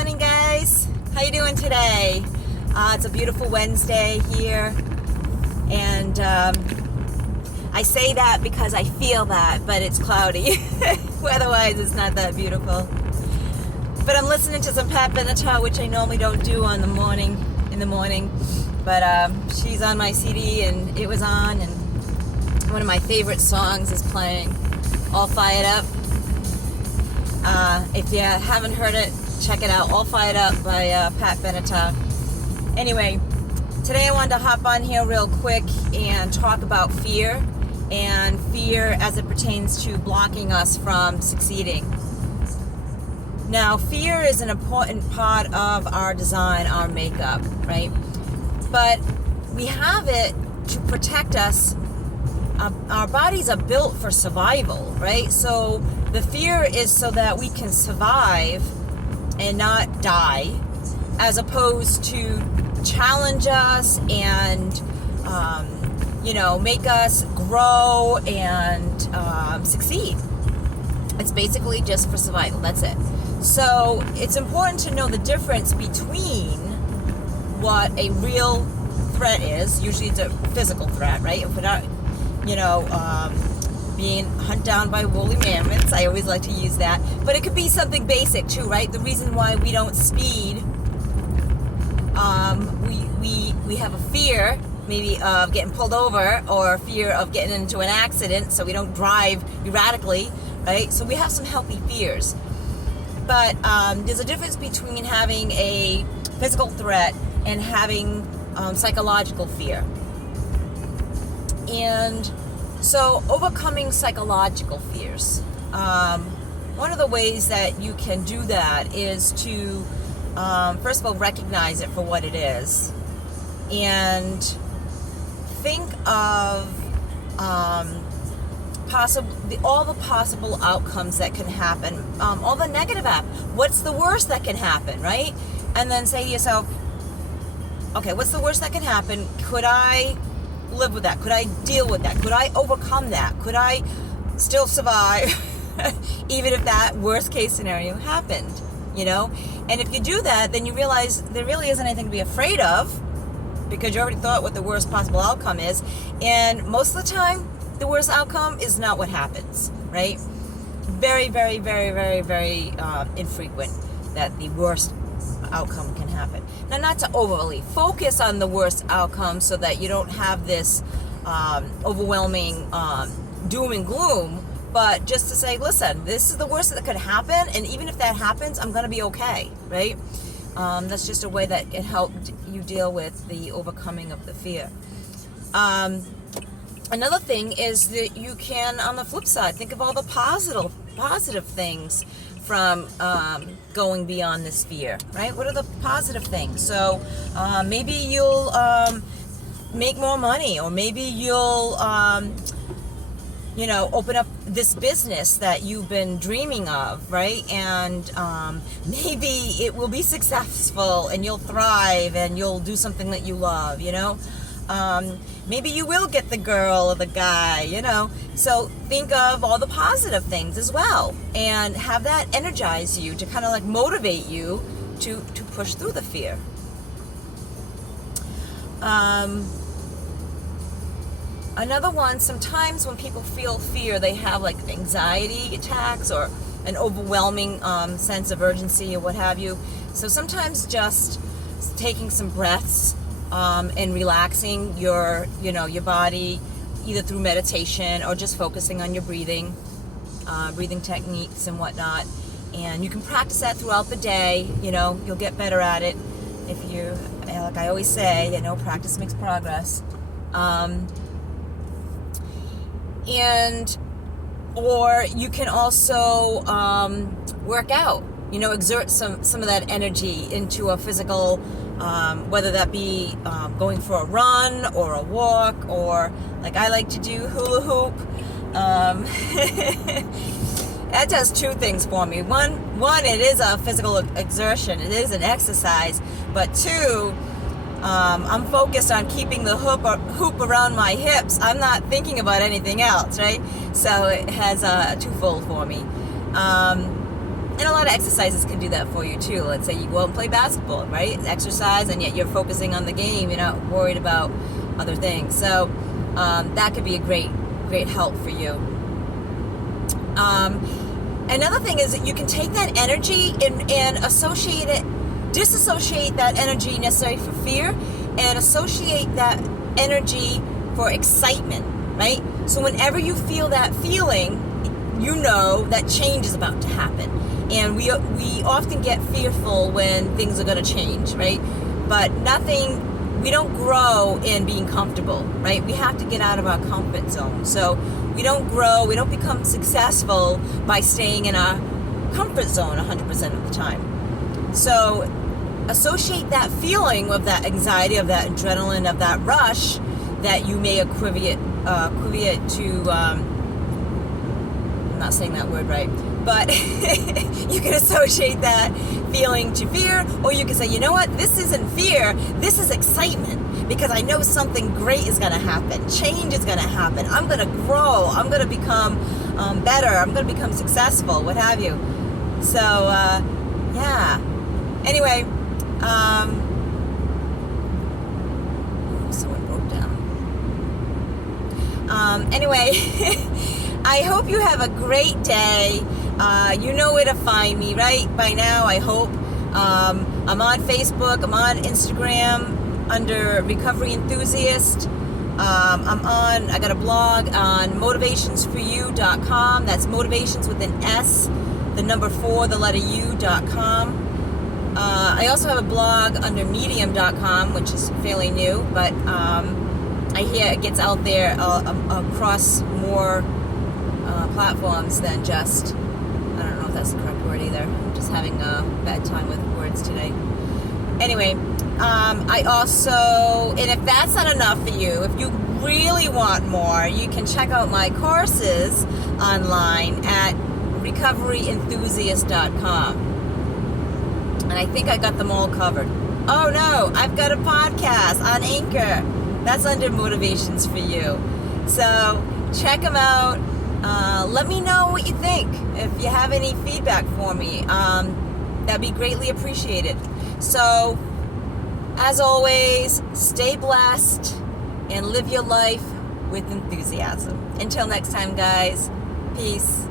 morning, guys. How you doing today? It's a beautiful Wednesday here, and I say that because I feel that, but it's cloudy. Otherwise, it's not that beautiful. But I'm listening to some Pat Benatar, which I normally don't do in the morning. But she's on my CD, and it was on, and one of my favorite songs is playing, All Fired Up. If you haven't heard it, check it out. All Fired Up by Pat Benatar. Anyway, today I wanted to hop on here real quick and talk about fear, and fear as it pertains to blocking us from succeeding. Now, fear is an important part of our design, our makeup, right? But we have it to protect us. Our bodies are built for survival, right? So the fear is so that we can survive and not die, as opposed to challenge us and, make us grow and succeed. It's basically just for survival. That's it. So it's important to know the difference between what a real threat is. Usually it's a physical threat, right? If we're not, being hunted down by woolly mammoths. I always like to use that. But it could be something basic too, right? The reason why we don't speed, we have a fear maybe of getting pulled over, or a fear of getting into an accident, so we don't drive erratically, right? So we have some healthy fears. But there's a difference between having a physical threat and having psychological fear. And so overcoming psychological fears. One of the ways that you can do that is to, first of all, recognize it for what it is. And think of all the possible outcomes that can happen, all the negative what's the worst that can happen, right? And then say to yourself, okay, what's the worst that can happen? Could I live with that? Could I deal with that? Could I overcome that? Could I still survive even if that worst case scenario happened? And if you do that, then you realize there really isn't anything to be afraid of, because you already thought what the worst possible outcome is. And most of the time, the worst outcome is not what happens, right? Very, very, very, very, very infrequent that the worst outcome can happen. Now, not to overly focus on the worst outcome so that you don't have this overwhelming doom and gloom, but just to say, listen, this is the worst that could happen, and even if that happens, I'm going to be okay, right? That's just a way that it helped you deal with the overcoming of the fear. Another thing is that you can, on the flip side, think of all the positive things from going beyond this fear, right? What are the positive things? So maybe you'll make more money, or maybe you'll open up this business that you've been dreaming of, right? And maybe it will be successful, and you'll thrive, and you'll do something that you love, maybe you will get the girl or the guy, So think of all the positive things as well, and have that energize you to kind of like motivate you to push through the fear. Another one, sometimes when people feel fear, they have like anxiety attacks or an overwhelming sense of urgency or what have you. So sometimes just taking some breaths and relaxing your body, either through meditation or just focusing on your breathing techniques and whatnot. And you can practice that throughout the day. You'll get better at it if you, like I always say, practice makes progress. Or you can also work out, exert some of that energy into a physical, whether that be going for a run or a walk, or like I like to do, hula hoop. That does two things for me. One, it is a physical exertion. It is an exercise. But two, I'm focused on keeping the hoop around my hips. I'm not thinking about anything else, right? So it has a twofold for me. And a lot of exercises can do that for you too. Let's say you go out and play basketball, right? Exercise, and yet you're focusing on the game. You're not worried about other things. So that could be a great help for you. Another thing is that you can take that energy and associate it, disassociate that energy necessary for fear, and associate that energy for excitement, right? So whenever you feel that feeling, you know that change is about to happen. And we often get fearful when things are going to change, right? But we don't grow in being comfortable, right? We have to get out of our comfort zone. So we don't grow, we don't become successful by staying in our comfort zone 100% of the time. So associate that feeling of that anxiety, of that adrenaline, of that rush that you may equivocate to, I'm not saying that word right, but you can associate that feeling to fear, or you can say, you know what, this isn't fear, this is excitement, because I know something great is going to happen, change is going to happen, I'm going to grow, I'm going to become better, I'm going to become successful, what have you. So, yeah. Anyway, someone broke down. Anyway, I hope you have a great day. You know where to find me, right? By now, I hope. I'm on Facebook. I'm on Instagram under Recovery Enthusiast. I got a blog on motivationsforyou.com. That's motivations with an S, the number 4, the letter U.com. I also have a blog under medium.com, which is fairly new, but I hear it gets out there across more platforms than just, I don't know if that's the correct word either. I'm just having a bad time with words today. Anyway, I also, and if that's not enough for you, if you really want more, you can check out my courses online at recoveryenthusiast.com. And I think I got them all covered. Oh no, I've got a podcast on Anchor. That's under Motivations for You. So check them out. Let me know what you think. If you have any feedback for me, that'd be greatly appreciated. So, as always, stay blessed and live your life with enthusiasm. Until next time, guys. Peace.